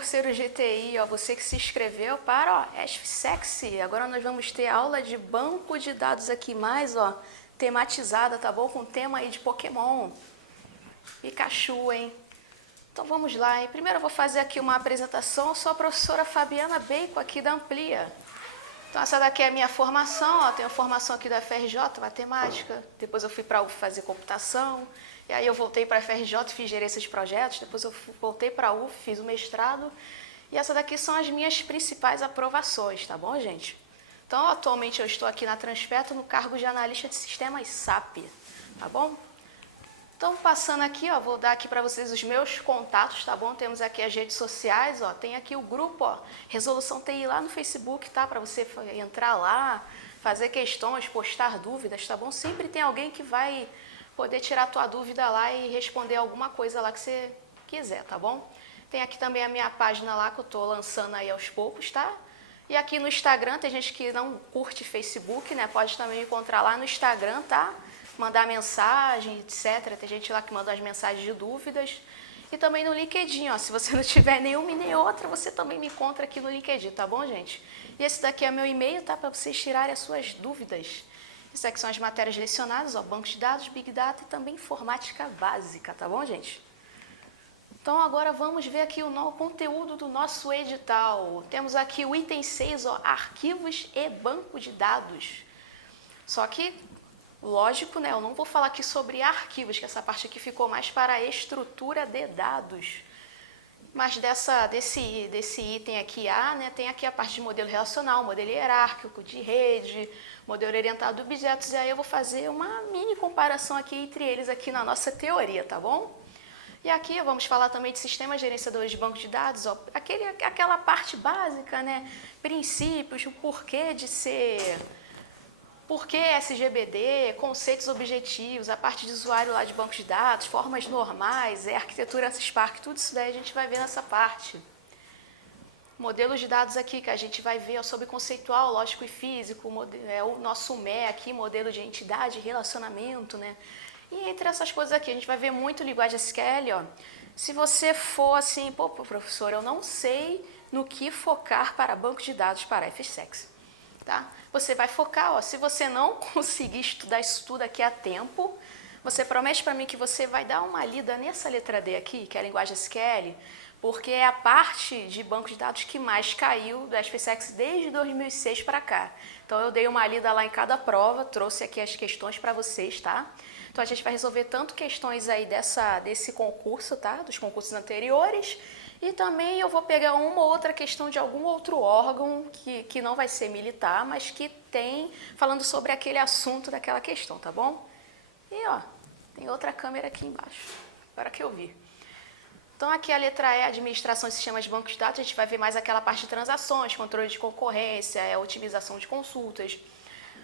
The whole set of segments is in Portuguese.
concurseiro GTI, ó, você que se inscreveu para ESF-Sexy. Agora nós vamos ter aula de banco de dados aqui mais, ó, tematizada, tá bom? Com tema aí de Pokémon. Pikachu, hein? Então vamos lá, hein? Primeiro eu vou fazer aqui uma apresentação. Eu sou a professora Fabiana Bacon aqui da Amplia. Então essa daqui é a minha formação, ó, tenho a formação aqui da FRJ, matemática, depois eu fui para a UF fazer computação, e aí eu voltei para a FRJ, fiz gerência de projetos, depois eu voltei para a UF, fiz o mestrado, e essa daqui são as minhas principais aprovações, tá bom, gente? Então atualmente eu estou aqui na Transpetro no cargo de analista de sistemas SAP, tá bom? Então, passando aqui, ó, vou dar aqui para vocês os meus contatos, tá bom? Temos aqui as redes sociais, ó, tem aqui o grupo, ó, Resolução TI lá no Facebook, tá? Para você entrar lá, fazer questões, postar dúvidas, tá bom? Sempre tem alguém que vai poder tirar a tua dúvida lá e responder alguma coisa lá que você quiser, tá bom? Tem aqui também a minha página lá que eu tô lançando aí aos poucos, tá? E aqui no Instagram, tem gente que não curte Facebook, né? Pode também me encontrar lá no Instagram, tá? Mandar mensagem, etc. Tem gente lá que manda as mensagens de dúvidas. E também no LinkedIn, ó, se você não tiver nenhuma e nem outra, você também me encontra aqui no LinkedIn, tá bom, gente? E esse daqui é meu e-mail, tá? Para vocês tirarem as suas dúvidas. Isso aqui são as matérias lecionadas, ó, banco de dados, Big Data e também informática básica, tá bom, gente? Então agora vamos ver aqui o conteúdo do nosso edital. Temos aqui o item 6, ó, arquivos e banco de dados. Só que lógico, né? Eu não vou falar aqui sobre arquivos, que essa parte aqui ficou mais para a estrutura de dados. Mas desse item aqui A, né, tem aqui a parte de modelo relacional, modelo hierárquico, de rede, modelo orientado a objetos, e aí eu vou fazer uma mini comparação aqui entre eles aqui na nossa teoria, tá bom? E aqui vamos falar também de sistemas gerenciadores de banco de dados, ó, aquela parte básica, né? Princípios, o porquê de ser... Por que SGBD, conceitos objetivos, a parte de usuário lá de banco de dados, formas normais, arquitetura Spark, tudo isso daí a gente vai ver nessa parte. Modelos de dados aqui que a gente vai ver sobre conceitual, lógico e físico, o nosso ME aqui, modelo de entidade, relacionamento, né? E entre essas coisas aqui, a gente vai ver muito linguagem SQL, ó. Se você for assim, pô, professor, eu não sei no que focar para banco de dados para FSEX. Tá? Você vai focar, ó, se você não conseguir estudar isso tudo aqui a tempo, você promete para mim que você vai dar uma lida nessa letra D aqui, que é a linguagem SQL, porque é a parte de banco de dados que mais caiu do SPSEX desde 2006 para cá. Então eu dei uma lida lá em cada prova, trouxe aqui as questões para vocês, tá? Então a gente vai resolver tanto questões aí desse concurso, tá? Dos concursos anteriores. E também eu vou pegar uma ou outra questão de algum outro órgão que não vai ser militar, mas que tem falando sobre aquele assunto daquela questão, tá bom? E ó, tem outra câmera aqui embaixo, agora que eu vi. Então aqui a letra E, administração de sistemas de banco de dados, a gente vai ver mais aquela parte de transações, controle de concorrência, otimização de consultas.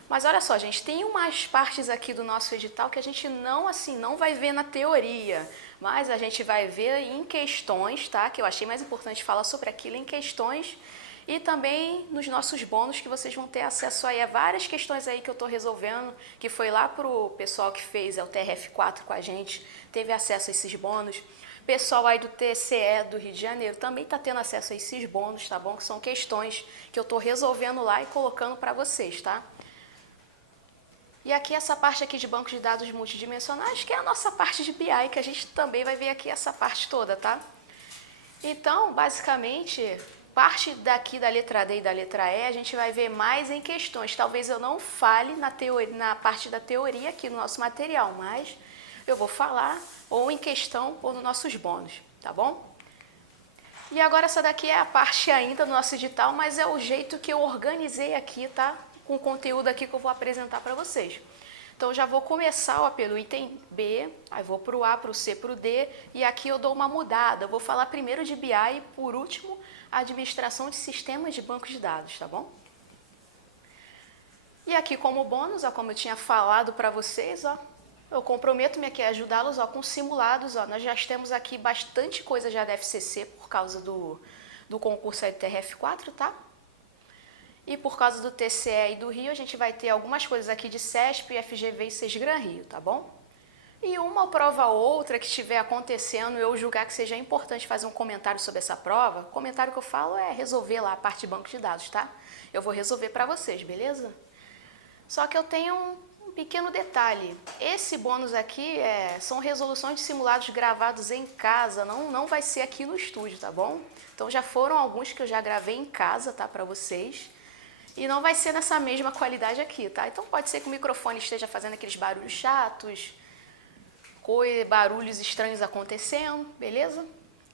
Mas olha só, gente, tem umas partes aqui do nosso edital que a gente não vai ver na teoria, mas a gente vai ver em questões, tá? Que eu achei mais importante falar sobre aquilo em questões e também nos nossos bônus que vocês vão ter acesso aí a várias questões aí que eu estou resolvendo, que foi lá pro pessoal que fez o TRF4 com a gente, teve acesso a esses bônus. Pessoal aí do TCE do Rio de Janeiro também está tendo acesso a esses bônus, tá bom? Que são questões que eu estou resolvendo lá e colocando para vocês, tá? E aqui essa parte aqui de banco de dados multidimensionais, que é a nossa parte de BI, que a gente também vai ver aqui essa parte toda, tá? Então, basicamente, parte daqui da letra D e da letra E, a gente vai ver mais em questões. Talvez eu não fale na parte da teoria aqui no nosso material, mas eu vou falar ou em questão ou nos nossos bônus, tá bom? E agora essa daqui é a parte ainda do nosso edital, mas é o jeito que eu organizei aqui, tá? Com o conteúdo aqui que eu vou apresentar para vocês. Então, já vou começar ó, pelo item B, aí vou para o A, para o C, para o D, e aqui eu dou uma mudada. Eu vou falar primeiro de BI e, por último, administração de sistemas de bancos de dados, tá bom? E aqui, como bônus, ó, como eu tinha falado para vocês, ó, eu comprometo-me aqui a ajudá-los com simulados. Ó, nós já temos aqui bastante coisa já da FCC por causa do concurso aí do TRF4, tá? E por causa do TCE e do Rio, a gente vai ter algumas coisas aqui de CESP, FGV e SESGRAN Rio, tá bom? E uma prova ou outra que estiver acontecendo, eu julgar que seja importante fazer um comentário sobre essa prova, o comentário que eu falo é resolver lá a parte de banco de dados, tá? Eu vou resolver para vocês, beleza? Só que eu tenho um pequeno detalhe. Esse bônus aqui são resoluções de simulados gravados em casa, não vai ser aqui no estúdio, tá bom? Então já foram alguns que eu já gravei em casa, tá, para vocês. E não vai ser nessa mesma qualidade aqui, tá? Então pode ser que o microfone esteja fazendo aqueles barulhos chatos, barulhos estranhos acontecendo, beleza?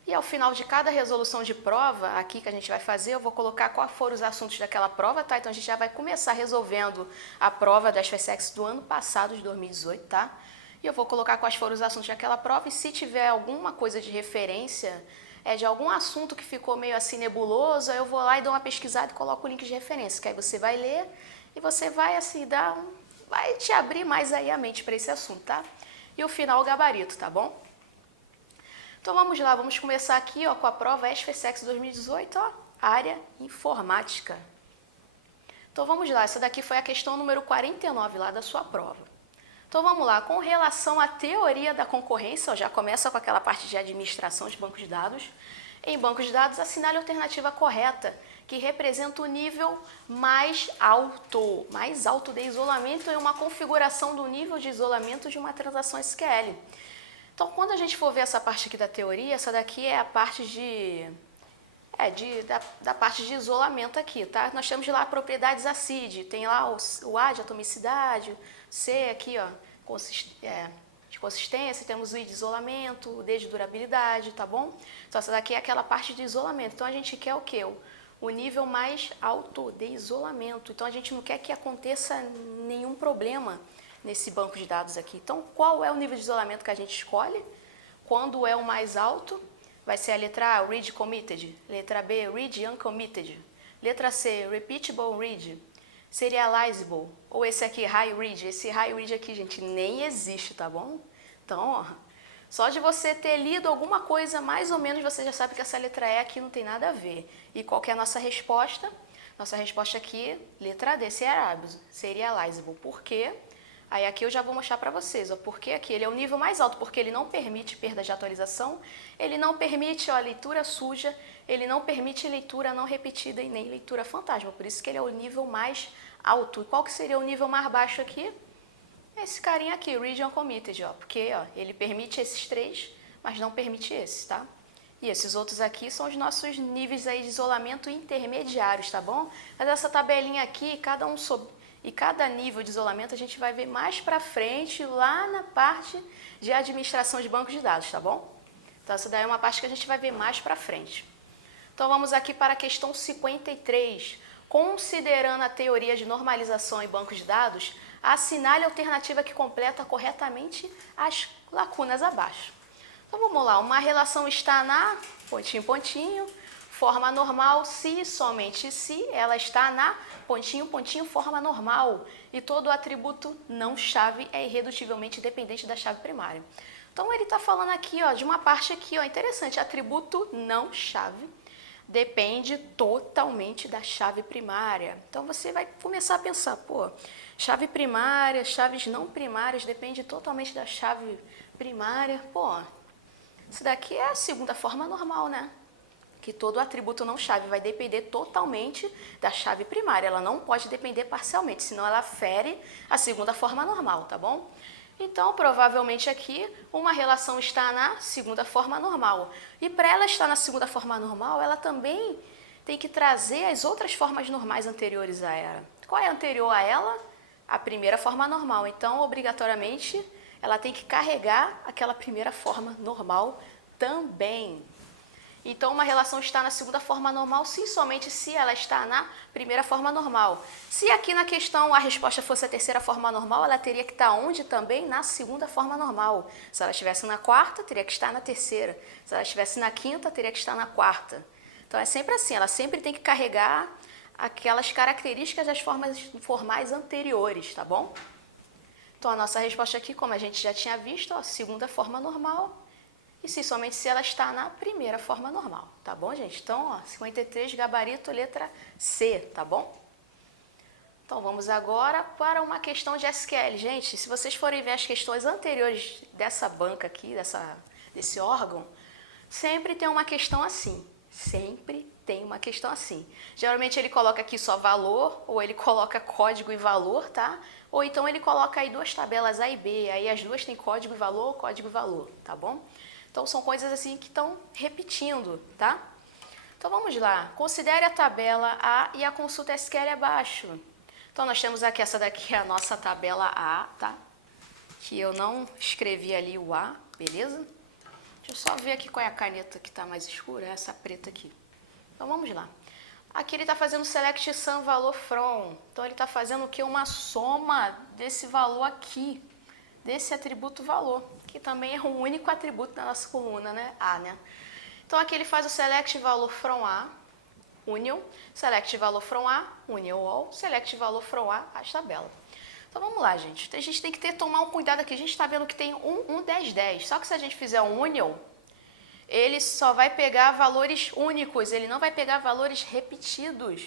E ao final de cada resolução de prova, aqui que a gente vai fazer, eu vou colocar quais foram os assuntos daquela prova, tá? Então a gente já vai começar resolvendo a prova das FSEX do ano passado, de 2018, tá? E eu vou colocar quais foram os assuntos daquela prova e se tiver alguma coisa de referência, de algum assunto que ficou meio assim nebuloso, eu vou lá e dou uma pesquisada e coloco o link de referência, que aí você vai ler e você vai assim vai te abrir mais aí a mente para esse assunto, tá? E o final o gabarito, tá bom? Então vamos lá, vamos começar aqui ó, com a prova ESFESEX 2018, ó, área informática. Então vamos lá, essa daqui foi a questão número 49 lá da sua prova. Então vamos lá, com relação à teoria da concorrência, ó, já começa com aquela parte de administração de bancos de dados. Em bancos de dados, assinale a alternativa correta, que representa o nível mais alto de isolamento em uma configuração do nível de isolamento de uma transação SQL. Então, quando a gente for ver essa parte aqui da teoria, essa daqui é a parte da parte de isolamento aqui, tá? Nós temos lá propriedades ACID, tem lá o A de atomicidade, o C aqui, ó, de consistência, temos o I de isolamento, o D de durabilidade, tá bom? Então, essa daqui é aquela parte de isolamento. Então, a gente quer o quê? O nível mais alto de isolamento. Então, a gente não quer que aconteça nenhum problema nesse banco de dados aqui. Então, qual é o nível de isolamento que a gente escolhe? Quando é o mais alto, vai ser a letra A, read committed, letra B, read uncommitted, letra C, repeatable read, serializable, ou esse aqui, high read. Esse high read aqui, gente, nem existe, tá bom? Então, ó, só de você ter lido alguma coisa, mais ou menos, você já sabe que essa letra E aqui não tem nada a ver. E qual que é a nossa resposta? Nossa resposta aqui, letra D, serializable. Por quê? Aí aqui eu já vou mostrar para vocês, ó, porque aqui ele é o nível mais alto, porque ele não permite perda de atualização, ele não permite a leitura suja, ele não permite leitura não repetida e nem leitura fantasma, por isso que ele é o nível mais alto. E qual que seria o nível mais baixo aqui? Esse carinha aqui, Read Uncommitted, ó, porque ó, ele permite esses três, mas não permite esses, tá? E esses outros aqui são os nossos níveis aí de isolamento intermediários, tá bom? Mas essa tabelinha aqui, cada nível de isolamento a gente vai ver mais para frente, lá na parte de administração de bancos de dados, tá bom? Então, essa daí é uma parte que a gente vai ver mais para frente. Então, vamos aqui para a questão 53. Considerando a teoria de normalização em bancos de dados, assinale a alternativa que completa corretamente as lacunas abaixo. Então, vamos lá. Uma relação está na pontinho, pontinho, forma normal se e somente se ela está na pontinho, pontinho, forma normal. E todo atributo não chave é irredutivelmente dependente da chave primária. Então, ele está falando aqui, ó, de uma parte aqui, ó, interessante. Atributo não chave depende totalmente da chave primária. Então, você vai começar a pensar, pô, chave primária, chaves não primárias, depende totalmente da chave primária. Pô, isso daqui é a segunda forma normal, né? Que todo atributo não chave vai depender totalmente da chave primária. Ela não pode depender parcialmente, senão ela fere a segunda forma normal, tá bom? Então, provavelmente aqui, uma relação está na segunda forma normal. E para ela estar na segunda forma normal, ela também tem que trazer as outras formas normais anteriores a ela. Qual é a anterior a ela? A primeira forma normal. Então, obrigatoriamente, ela tem que carregar aquela primeira forma normal também. Então, uma relação está na segunda forma normal se somente se ela está na primeira forma normal. Se aqui na questão a resposta fosse a terceira forma normal, ela teria que estar onde também? Na segunda forma normal. Se ela estivesse na quarta, teria que estar na terceira. Se ela estivesse na quinta, teria que estar na quarta. Então, é sempre assim, ela sempre tem que carregar aquelas características das formas formais anteriores, tá bom? Então, a nossa resposta aqui, como a gente já tinha visto, ó, segunda forma normal. E se somente se ela está na primeira forma normal, tá bom, gente? Então, ó, 53, gabarito, letra C, tá bom? Então vamos agora para uma questão de SQL. Gente, se vocês forem ver as questões anteriores dessa banca aqui, desse órgão, sempre tem uma questão assim. Sempre tem uma questão assim. Geralmente ele coloca aqui só valor, ou ele coloca código e valor, tá? Ou então ele coloca aí duas tabelas A e B, aí as duas têm código e valor, tá bom? Então são coisas assim que estão repetindo, tá? Então vamos lá. Considere a tabela A e a consulta SQL abaixo. Então nós temos aqui, essa daqui é a nossa tabela A, tá? Que eu não escrevi ali o A, beleza? Deixa eu só ver aqui qual é a caneta que está mais escura, essa preta aqui. Então vamos lá. Aqui ele está fazendo select sum valor from. Então ele está fazendo o que? Uma soma desse valor aqui, desse atributo valor, que também é o único atributo da nossa coluna, né? A, né? Então aqui ele faz o select valor from A, union, select valor from A, union all, select valor from A, as tabelas. Então vamos lá, gente. A gente tem que tomar um cuidado aqui. A gente está vendo que tem 1, 10, 10. Só que se a gente fizer um union, ele só vai pegar valores únicos, ele não vai pegar valores repetidos.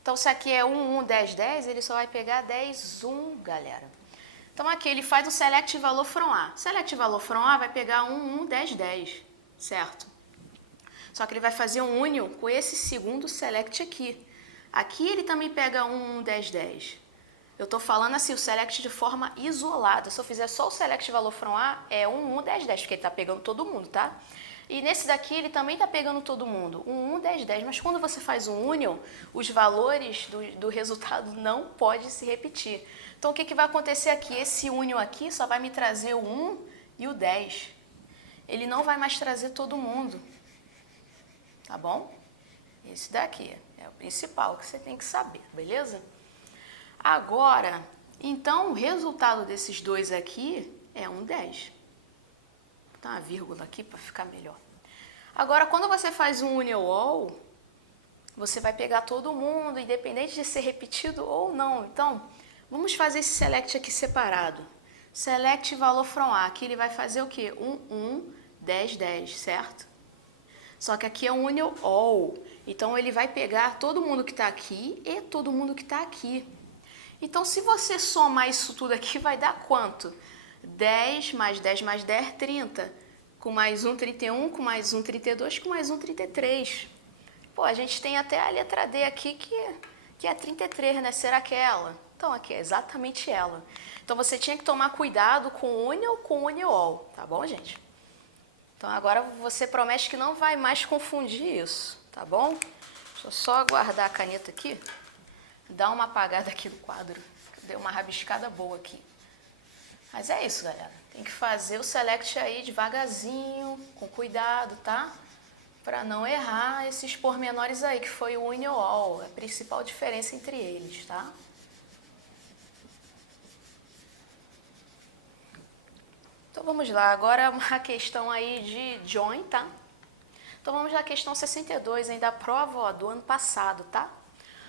Então se aqui é 1, 10, 10, ele só vai pegar 10, 1, galera. Então aqui ele faz o select valor from A. Select valor from A vai pegar 1, 10, 10, certo? Só que ele vai fazer um union com esse segundo select aqui. Aqui ele também pega 1, 10, 10. Eu estou falando assim, o select de forma isolada. Se eu fizer só o select valor from A, é 1, 10, 10, porque ele está pegando todo mundo, tá? E nesse daqui ele também está pegando todo mundo, 1, 10, 10. Mas quando você faz um union, os valores do resultado não podem se repetir. Então o que vai acontecer aqui? Esse union aqui só vai me trazer o 1 e o 10. Ele não vai mais trazer todo mundo. Tá bom? Esse daqui é o principal que você tem que saber, beleza? Agora, então o resultado desses dois aqui é um 10. Vou botar uma vírgula aqui para ficar melhor. Agora, quando você faz um union all, você vai pegar todo mundo, independente de ser repetido ou não. Então, vamos fazer esse select aqui separado. Select valor from A. Aqui ele vai fazer o quê? 1, 10, 10, certo? Só que aqui é um union all. Então, ele vai pegar todo mundo que está aqui e todo mundo que está aqui. Então, se você somar isso tudo aqui, vai dar quanto? 10 mais 10 mais 10, 30. Com mais 1, 31. Com mais 1, 32. Com mais 1, 33. Pô, a gente tem até a letra D aqui que é 33, né? Será que é ela? Então, aqui é exatamente ela. Então, você tinha que tomar cuidado com union com union all. Tá bom, gente? Então, agora você promete que não vai mais confundir isso. Tá bom? Deixa eu só guardar a caneta aqui. Dá uma apagada aqui no quadro. Deu uma rabiscada boa aqui. Mas é isso, galera. Tem que fazer o select aí devagarzinho, com cuidado, tá? Para não errar esses pormenores aí, que foi o union all, a principal diferença entre eles, tá? Então vamos lá, agora uma questão aí de join, tá? Então vamos à questão 62, ainda da prova ó, do ano passado, tá?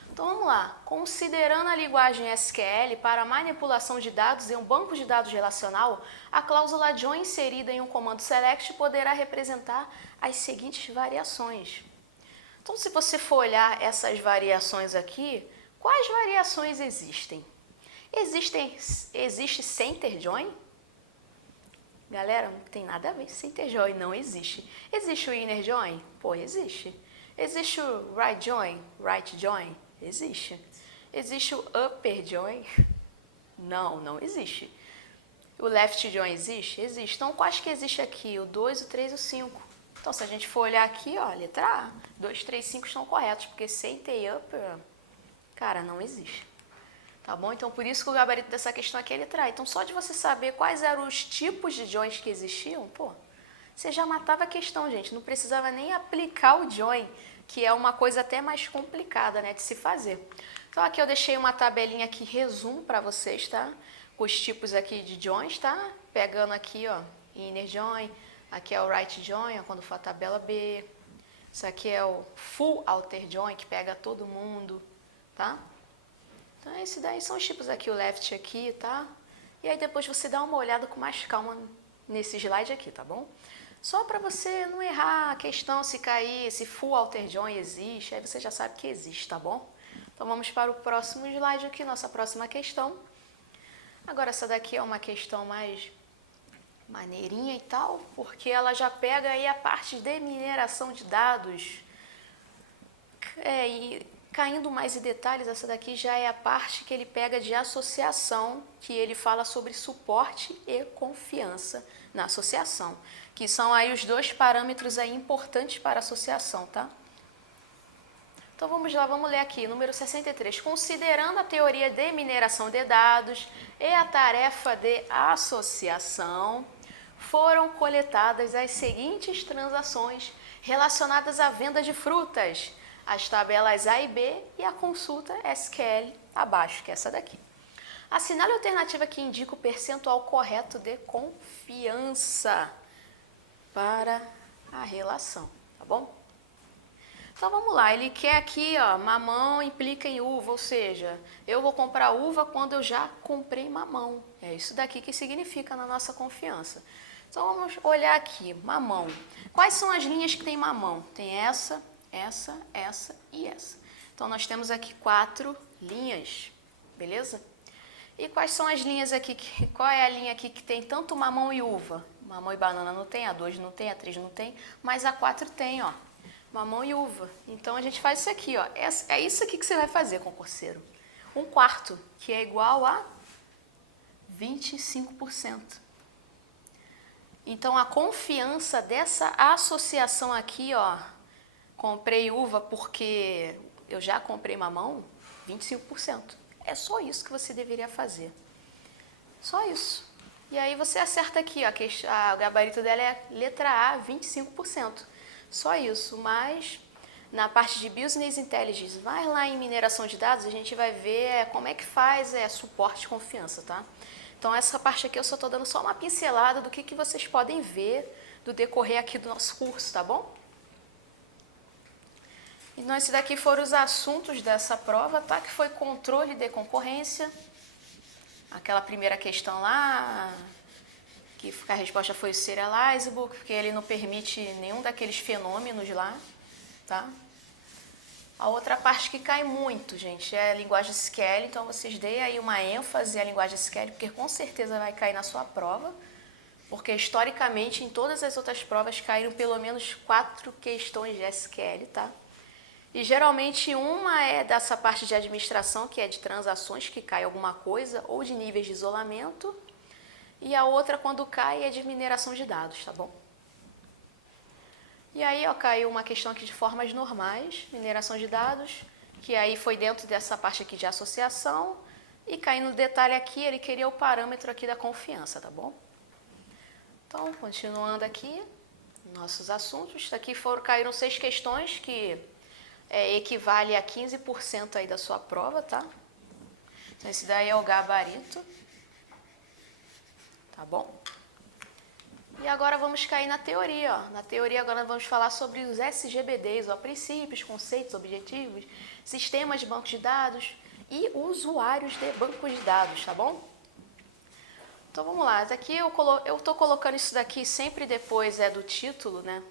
Então vamos lá, considerando a linguagem SQL para manipulação de dados em um banco de dados relacional, a cláusula join inserida em um comando select poderá representar as seguintes variações. Então se você for olhar essas variações aqui, quais variações existem? Existe center join? Galera, não tem nada a ver, center join não existe. Existe o inner join? Pô, existe. Existe o right join? Existe. Existe o upper join? Não, não existe. O left join existe? Existe. Então, quais que existe aqui? O 2, o 3 e o 5. Então, se a gente for olhar aqui, ó, letra A, 2, 3, 5 estão corretos, porque center e upper, cara, não existe. Tá bom? Então, por isso que o gabarito dessa questão aqui é letra A. Então, só de você saber quais eram os tipos de joins que existiam, pô, você já matava a questão, gente. Não precisava nem aplicar o join, que é uma coisa até mais complicada, né, de se fazer. Então, aqui eu deixei uma tabelinha aqui, resumo para vocês, tá? Com os tipos aqui de joins, tá? Pegando aqui, ó, inner join. Aqui é o right join, ó, quando for a tabela B. Isso aqui é o full outer join, que pega todo mundo, tá? Então, esses daí são os tipos aqui, o left aqui, tá? E aí depois você dá uma olhada com mais calma nesse slide aqui, tá bom? Só para você não errar a questão, se cair, se full outer join existe, aí você já sabe que existe, tá bom? Então vamos para o próximo slide aqui, nossa próxima questão. Agora essa daqui é uma questão mais maneirinha e tal, porque ela já pega aí a parte de mineração de dados. E caindo mais em detalhes, essa daqui já é a parte que ele pega de associação, que ele fala sobre suporte e confiança na associação, que são aí os dois parâmetros aí importantes para a associação, tá? Então vamos lá, vamos ler aqui, número 63. Considerando a teoria de mineração de dados e a tarefa de associação, foram coletadas as seguintes transações relacionadas à venda de frutas, as tabelas A e B e a consulta SQL abaixo, que é essa daqui. Assinale a alternativa que indica o percentual correto de confiança para a relação, tá bom? Então vamos lá, ele quer aqui, ó, mamão implica em uva, ou seja, eu vou comprar uva quando eu já comprei mamão. É isso daqui que significa na nossa confiança. Então vamos olhar aqui, mamão. Quais são as linhas que tem mamão? Tem essa, essa e essa. Então nós temos aqui 4 linhas, beleza? E quais são as linhas aqui? Qual é a linha aqui que tem tanto mamão e uva? Mamão e banana não tem, a 2 não tem, a 3 não tem, mas a 4 tem, ó. Mamão e uva. Então a gente faz isso aqui, ó. É isso aqui que você vai fazer, concurseiro. 1/4, que é igual a 25%. Então a confiança dessa associação aqui, ó, comprei uva porque eu já comprei mamão, 25%. É só isso que você deveria fazer. Só isso. E aí você acerta aqui, ó, o gabarito dela é letra A, 25%. Só isso, mas na parte de Business Intelligence, vai lá em mineração de dados, a gente vai ver como é que faz suporte de confiança, tá? Então essa parte aqui eu só estou dando só uma pincelada do que vocês podem ver do decorrer aqui do nosso curso, tá bom? Então esses daqui foram os assuntos dessa prova, tá? Que foi controle de concorrência, aquela primeira questão lá, que a resposta foi o serializable, porque ele não permite nenhum daqueles fenômenos lá, tá? A outra parte que cai muito, gente, é a linguagem SQL, então vocês deem aí uma ênfase à linguagem SQL, porque com certeza vai cair na sua prova, porque historicamente em todas as outras provas caíram pelo menos 4 questões de SQL, tá? E geralmente uma é dessa parte de administração, que é de transações, que cai alguma coisa, ou de níveis de isolamento, e a outra, quando cai, é de mineração de dados, tá bom? E aí, ó, caiu uma questão aqui de formas normais, mineração de dados, que aí foi dentro dessa parte aqui de associação, e caindo no detalhe aqui, ele queria o parâmetro aqui da confiança, tá bom? Então, continuando aqui, nossos assuntos, aqui caíram 6 questões, que equivale a 15% aí da sua prova, tá? Então, esse daí é o gabarito. Tá bom? E agora vamos cair na teoria, ó. Na teoria agora vamos falar sobre os SGBDs, ó, princípios, conceitos, objetivos, sistemas de bancos de dados e usuários de bancos de dados, tá bom? Então vamos lá, aqui eu tô colocando isso daqui sempre depois do título, né?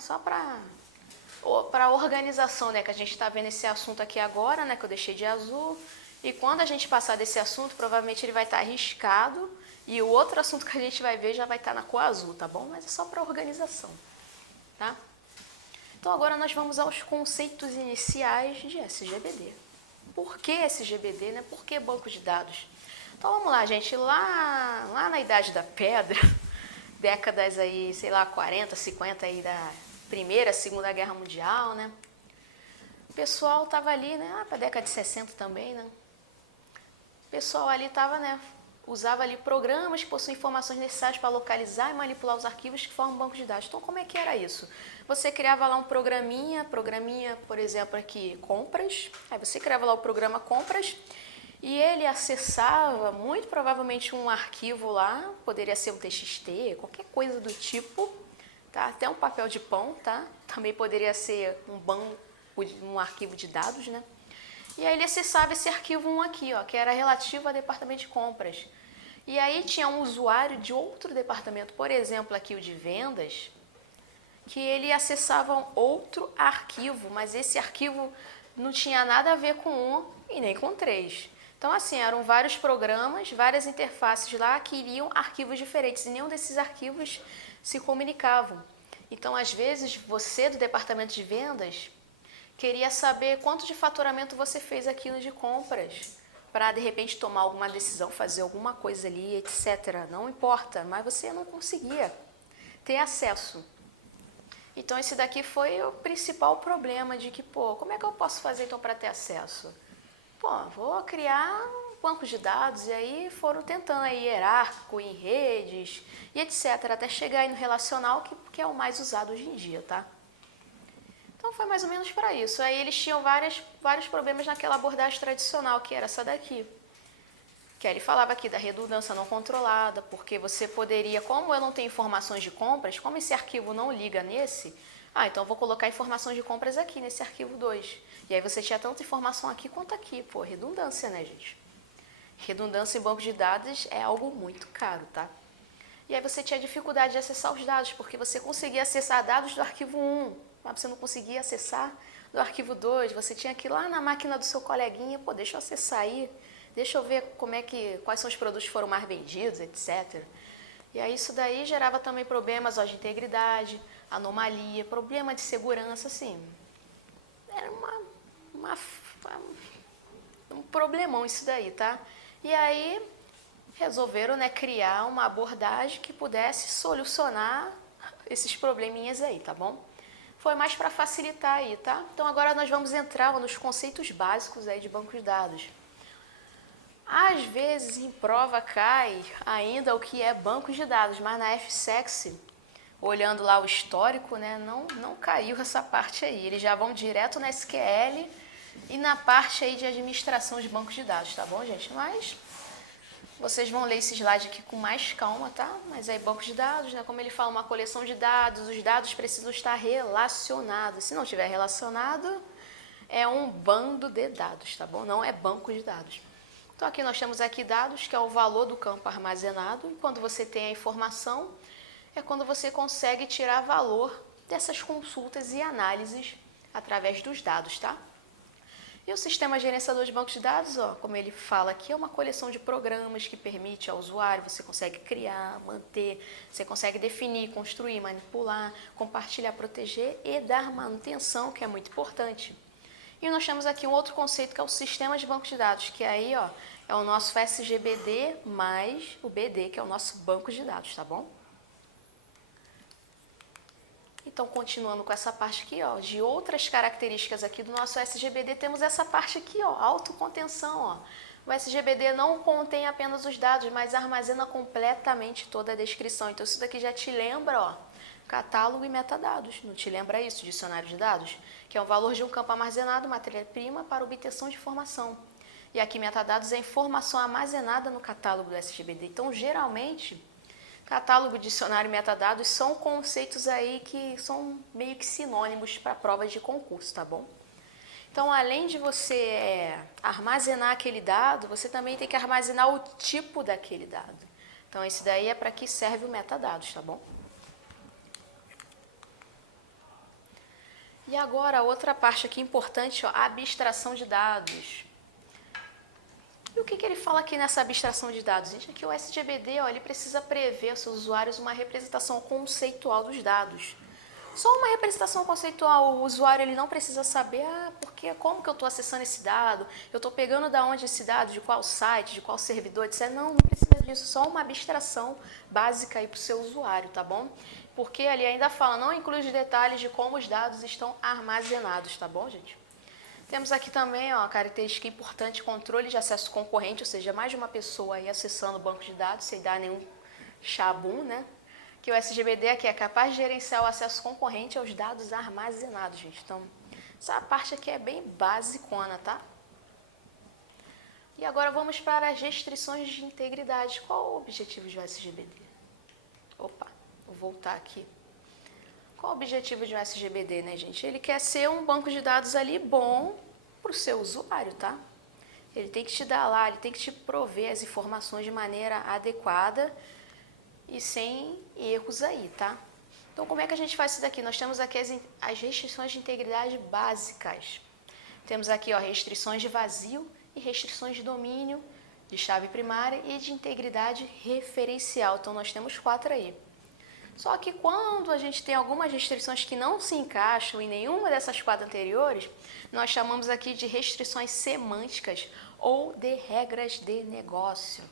Só para organização, né? Que a gente está vendo esse assunto aqui agora, né? Que eu deixei de azul. E quando a gente passar desse assunto, provavelmente ele vai estar riscado. E o outro assunto que a gente vai ver já vai estar na cor azul, tá bom? Mas é só para organização, tá? Então agora nós vamos aos conceitos iniciais de SGBD. Por que SGBD, né? Por que banco de dados? Então vamos lá, gente. Lá na Idade da Pedra, décadas aí, sei lá, 40, 50 aí da Primeira, Segunda Guerra Mundial, né? O pessoal tava ali, né? Para a década de 60 também, né? O pessoal ali tava, né? Usava ali programas que possuem informações necessárias para localizar e manipular os arquivos que formam um banco de dados. Então, como é que era isso? Você criava lá um programinha, por exemplo, aqui, compras. Aí você criava lá o programa compras e ele acessava, muito provavelmente, um arquivo lá, poderia ser um TXT, qualquer coisa do tipo, tá? Até um papel de pão, tá? Também poderia ser um arquivo de dados, né? E aí ele acessava esse arquivo 1 aqui, ó, que era relativo ao departamento de compras. E aí tinha um usuário de outro departamento, por exemplo, aqui o de vendas, que ele acessava outro arquivo, mas esse arquivo não tinha nada a ver com um e nem com três. Então, assim, eram vários programas, várias interfaces lá que iriam arquivos diferentes e nenhum desses arquivos se comunicavam. Então, às vezes, você do departamento de vendas queria saber quanto de faturamento você fez aqui no de compras, para de repente tomar alguma decisão, fazer alguma coisa ali, etc. Não importa, mas você não conseguia ter acesso. Então, esse daqui foi o principal problema de que, pô, como é que eu posso fazer então para ter acesso? Pô, vou criar um banco de dados e aí foram tentando aí hierárquico em redes e etc. Até chegar aí no relacional, que é o mais usado hoje em dia, tá? Então foi mais ou menos para isso. Aí eles tinham vários problemas naquela abordagem tradicional, que era essa daqui. Que aí ele falava aqui da redundância não controlada, porque você poderia, como eu não tenho informações de compras, como esse arquivo não liga nesse, então eu vou colocar informações de compras aqui nesse arquivo 2. E aí você tinha tanta informação aqui quanto aqui. Pô, redundância, né, gente? Redundância em banco de dados é algo muito caro, tá? E aí você tinha dificuldade de acessar os dados, porque você conseguia acessar dados do arquivo 1, mas você não conseguia acessar do arquivo 2. Você tinha que ir lá na máquina do seu coleguinha, pô, deixa eu acessar aí, deixa eu ver quais são os produtos que foram mais vendidos, etc. E aí isso daí gerava também problemas de integridade, anomalia, problema de segurança, assim. Era um problemão isso daí, tá? E aí resolveram, né, criar uma abordagem que pudesse solucionar esses probleminhas aí, tá bom? Foi mais para facilitar aí, tá? Então agora nós vamos entrar nos conceitos básicos aí de banco de dados. Às vezes em prova cai ainda o que é banco de dados, mas na FSEX, olhando lá o histórico, né, não caiu essa parte aí. Eles já vão direto na SQL e na parte aí de administração de bancos de dados, tá bom, gente? Mas vocês vão ler esse slide aqui com mais calma, tá? Mas aí bancos de dados, né, como ele fala, uma coleção de dados, os dados precisam estar relacionados. Se não estiver relacionado, é um bando de dados, tá bom? Não é banco de dados. Então aqui nós temos aqui dados, que é o valor do campo armazenado, e quando você tem a informação, é quando você consegue tirar valor dessas consultas e análises através dos dados, tá? E o sistema gerenciador de bancos de dados, como ele fala aqui, é uma coleção de programas que permite ao usuário, você consegue criar, manter, você consegue definir, construir, manipular, compartilhar, proteger e dar manutenção, que é muito importante. E nós temos aqui um outro conceito que é o sistema de bancos de dados, que aí é o nosso SGBD mais o BD, que é o nosso banco de dados, tá bom? Então, continuando com essa parte aqui, de outras características aqui do nosso SGBD, temos essa parte aqui, autocontenção, O SGBD não contém apenas os dados, mas armazena completamente toda a descrição. Então, isso daqui já te lembra, catálogo e metadados. Não te lembra isso? Dicionário de dados? Que é o valor de um campo armazenado, matéria-prima, para obtenção de informação. E aqui, metadados é informação armazenada no catálogo do SGBD. Então, geralmente, catálogo, dicionário e metadados são conceitos aí que são meio que sinônimos para provas de concurso, tá bom? Então, além de você armazenar aquele dado, você também tem que armazenar o tipo daquele dado. Então, esse daí é para que serve o metadados, tá bom? E agora, a outra parte aqui importante, a abstração de dados. E o que ele fala aqui nessa abstração de dados? Gente, aqui o SGBD, ele precisa prever aos seus usuários uma representação conceitual dos dados. Só uma representação conceitual, o usuário ele não precisa saber, porque como que eu estou acessando esse dado, eu estou pegando da onde esse dado, de qual site, de qual servidor, etc. Não precisa disso, só uma abstração básica aí para o seu usuário, tá bom? Porque ali ainda fala, não inclui os detalhes de como os dados estão armazenados, tá bom, gente? Temos aqui também a característica importante, controle de acesso concorrente, ou seja, mais de uma pessoa aí acessando o banco de dados, sem dar nenhum chabum, né? Que o SGBD aqui é capaz de gerenciar o acesso concorrente aos dados armazenados, gente. Então, essa parte aqui é bem basicona, tá? E agora vamos para as restrições de integridade. Qual o objetivo de um SGBD? Opa, vou voltar aqui. Qual o objetivo de um SGBD, né, gente? Ele quer ser um banco de dados ali bom para o seu usuário, tá? Ele tem que te dar lá, ele tem que te prover as informações de maneira adequada e sem erros aí, tá? Então, como é que a gente faz isso daqui? Nós temos aqui as restrições de integridade básicas. Temos aqui, ó, restrições de vazio e restrições de domínio, de chave primária e de integridade referencial. Então, nós temos 4 aí. Só que quando a gente tem algumas restrições que não se encaixam em nenhuma dessas 4 anteriores, nós chamamos aqui de restrições semânticas ou de regras de negócio.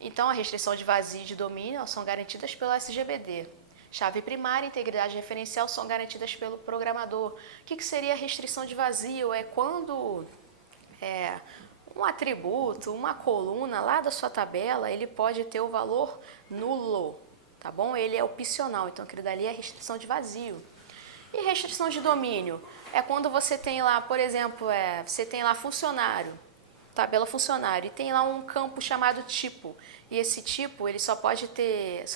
Então, a restrição de vazio e de domínio são garantidas pelo SGBD. Chave primária e integridade referencial são garantidas pelo programador. O que seria a restrição de vazio? É quando um atributo, uma coluna lá da sua tabela, ele pode ter o valor nulo, tá bom? Ele é opcional, então aquilo dali é restrição de vazio. E restrição de domínio? É quando você tem lá, por exemplo, você tem lá funcionário, tabela funcionário, e tem lá um campo chamado tipo. E esse tipo, ele só pode ter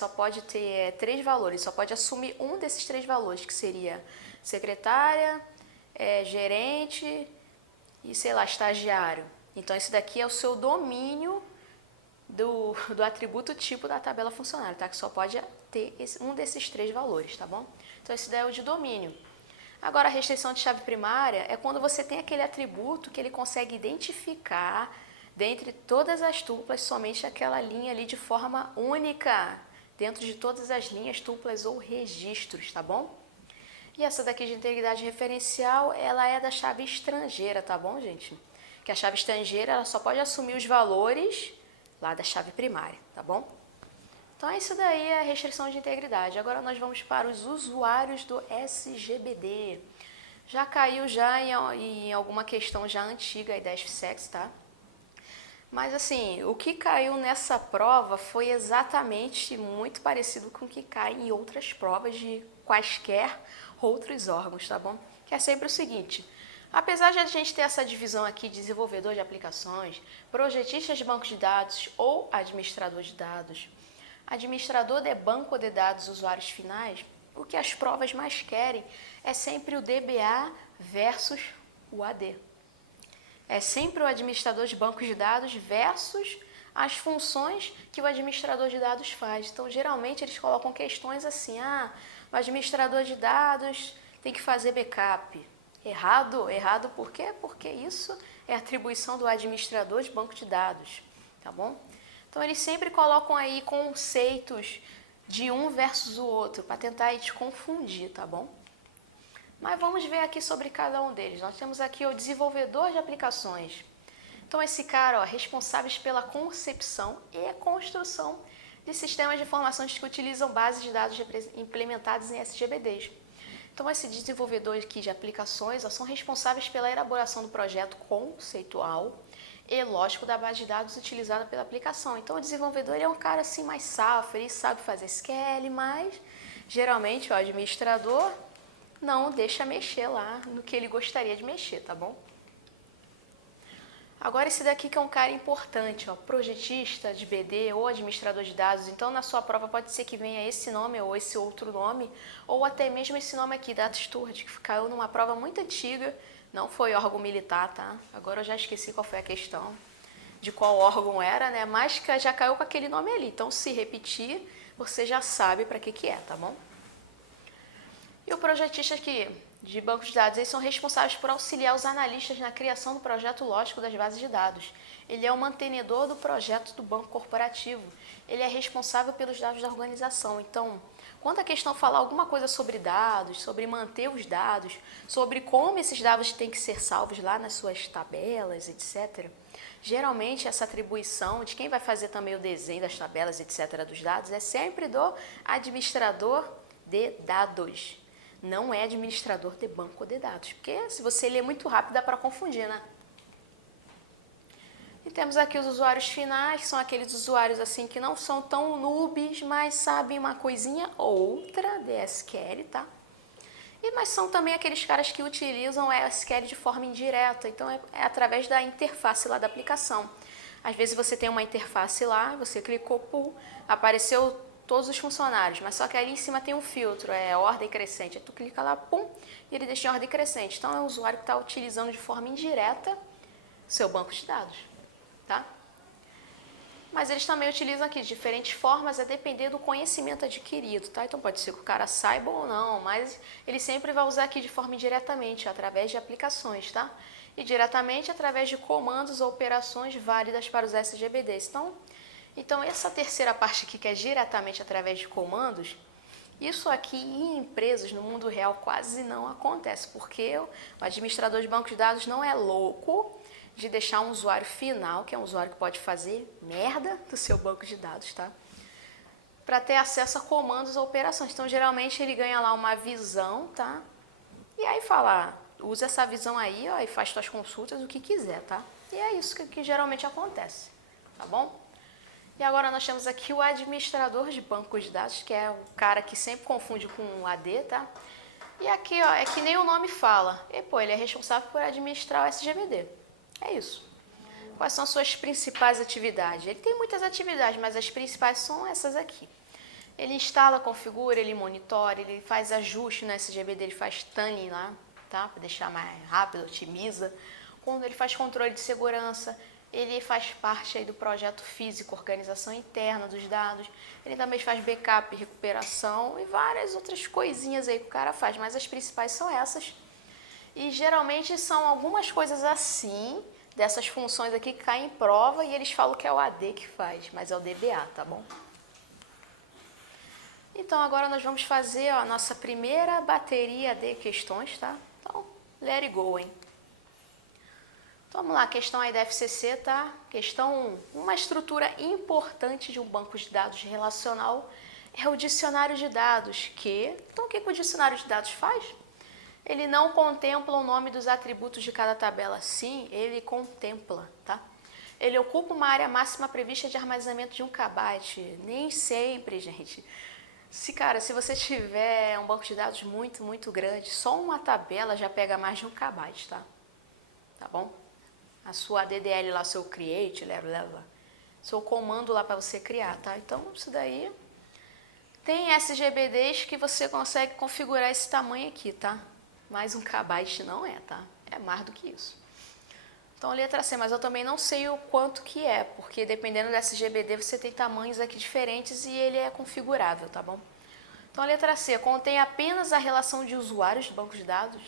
3 valores, só pode assumir um desses 3 valores, que seria secretária, gerente e, sei lá, estagiário. Então, esse daqui é o seu domínio do atributo tipo da tabela funcionário, tá? Que só pode ter um desses 3 valores, tá bom? Então, esse daí é o de domínio. Agora, a restrição de chave primária é quando você tem aquele atributo que ele consegue identificar dentre todas as tuplas somente aquela linha ali de forma única, dentro de todas as linhas, tuplas ou registros, tá bom? E essa daqui de integridade referencial, ela é da chave estrangeira, tá bom, gente? Que a chave estrangeira, ela só pode assumir os valores lá da chave primária, tá bom? Então, isso daí é a restrição de integridade. Agora, nós vamos para os usuários do SGBD. Já caiu já em alguma questão já antiga aí da SFSEX, tá? Mas, assim, o que caiu nessa prova foi exatamente muito parecido com o que cai em outras provas de quaisquer outros órgãos, tá bom? Que é sempre o seguinte: apesar de a gente ter essa divisão aqui, desenvolvedor de aplicações, projetistas de banco de dados ou administrador de dados, administrador de banco de dados, usuários finais, o que as provas mais querem é sempre o DBA versus o AD. É sempre o administrador de bancos de dados versus as funções que o administrador de dados faz. Então, geralmente, eles colocam questões assim: o administrador de dados tem que fazer backup. Errado. Errado por quê? Porque isso é atribuição do administrador de banco de dados, tá bom? Então, eles sempre colocam aí conceitos de um versus o outro, para tentar aí te confundir, tá bom? Mas vamos ver aqui sobre cada um deles. Nós temos aqui o desenvolvedor de aplicações. Então, esse cara, ó, responsáveis pela concepção e construção de sistemas de informações que utilizam bases de dados implementadas em SGBDs. Então, esse desenvolvedor aqui de aplicações, ó, são responsáveis pela elaboração do projeto conceitual e lógico da base de dados utilizada pela aplicação. Então, o desenvolvedor ele é um cara assim mais safo, ele sabe fazer SQL, mas geralmente o administrador não deixa mexer lá no que ele gostaria de mexer, tá bom? Agora esse daqui que é um cara importante, ó, projetista de BD ou administrador de dados. Então na sua prova pode ser que venha esse nome ou esse outro nome, ou até mesmo esse nome aqui, DataSteward, que caiu numa prova muito antiga, não foi órgão militar, tá? Agora eu já esqueci qual foi a questão, de qual órgão era, né? Mas já caiu com aquele nome ali. Então se repetir, você já sabe para que é, tá bom? E o projetista aqui, de bancos de dados, eles são responsáveis por auxiliar os analistas na criação do projeto lógico das bases de dados. Ele é o mantenedor do projeto do banco corporativo. Ele é responsável pelos dados da organização. Então, quando a questão falar alguma coisa sobre dados, sobre manter os dados, sobre como esses dados têm que ser salvos lá nas suas tabelas, etc., geralmente essa atribuição de quem vai fazer também o desenho das tabelas, etc., dos dados, é sempre do administrador de dados. Não é administrador de banco de dados, porque se você ler muito rápido dá para confundir, né? E temos aqui os usuários finais, que são aqueles usuários assim que não são tão noobs, mas sabem uma coisinha ou outra de SQL, tá? Mas são também aqueles caras que utilizam o SQL de forma indireta, então é através da interface lá da aplicação. Às vezes você tem uma interface lá, você clicou, pum, apareceu todos os funcionários, mas só que ali em cima tem um filtro, é ordem crescente. Aí tu clica lá, pum, e ele deixa em ordem crescente. Então é o usuário que está utilizando de forma indireta seu banco de dados, tá? Mas eles também utilizam aqui de diferentes formas, a depender do conhecimento adquirido, tá? Então pode ser que o cara saiba ou não, mas ele sempre vai usar aqui de forma indiretamente, através de aplicações, tá? e diretamente através de comandos ou operações válidas para os SGBDs. Então essa terceira parte aqui, que é diretamente através de comandos, isso aqui em empresas, no mundo real, quase não acontece, porque o administrador de banco de dados não é louco de deixar um usuário final, que é um usuário que pode fazer merda do seu banco de dados, tá? Para ter acesso a comandos ou operações. Então, geralmente, ele ganha lá uma visão, tá? E aí fala, usa essa visão aí, ó, e faz suas consultas, o que quiser, tá? E é isso que geralmente acontece, tá bom? E agora nós temos aqui o administrador de banco de dados, que é o cara que sempre confunde com o AD, tá? E aqui, ó, é que nem o nome fala. E, pô, ele é responsável por administrar o SGBD. É isso. Quais são as suas principais atividades? Ele tem muitas atividades, mas as principais são essas aqui. Ele instala, configura, ele monitora, ele faz ajuste no SGBD, ele faz tuning lá, tá? Para deixar mais rápido, otimiza. Quando ele faz controle de segurança, ele faz parte aí do projeto físico, organização interna dos dados. Ele também faz backup, recuperação e várias outras coisinhas aí que o cara faz, mas as principais são essas. E geralmente são algumas coisas assim, dessas funções aqui que caem em prova e eles falam que é o AD que faz, mas é o DBA, tá bom? Então agora nós vamos fazer, ó, a nossa primeira bateria de questões, tá? Então, let it go, hein? Então, vamos lá, questão aí da FCC, tá? Questão 1. Uma estrutura importante de um banco de dados relacional é o dicionário de dados, Então, o que o dicionário de dados faz? Ele não contempla o nome dos atributos de cada tabela. Sim, ele contempla, tá? Ele ocupa uma área máxima prevista de armazenamento de 1 KB. Nem sempre, gente. Se você tiver um banco de dados muito, muito grande, só uma tabela já pega mais de 1 KB, tá? Tá bom? A sua DDL lá, seu create, seu comando lá para você criar, tá? Então, isso daí tem SGBDs que você consegue configurar esse tamanho aqui, tá? Mas 1 KB não é, tá? É mais do que isso. Então, letra C, mas eu também não sei o quanto que é, porque dependendo do SGBD você tem tamanhos aqui diferentes e ele é configurável, tá bom? Então, a letra C contém apenas a relação de usuários do banco de dados.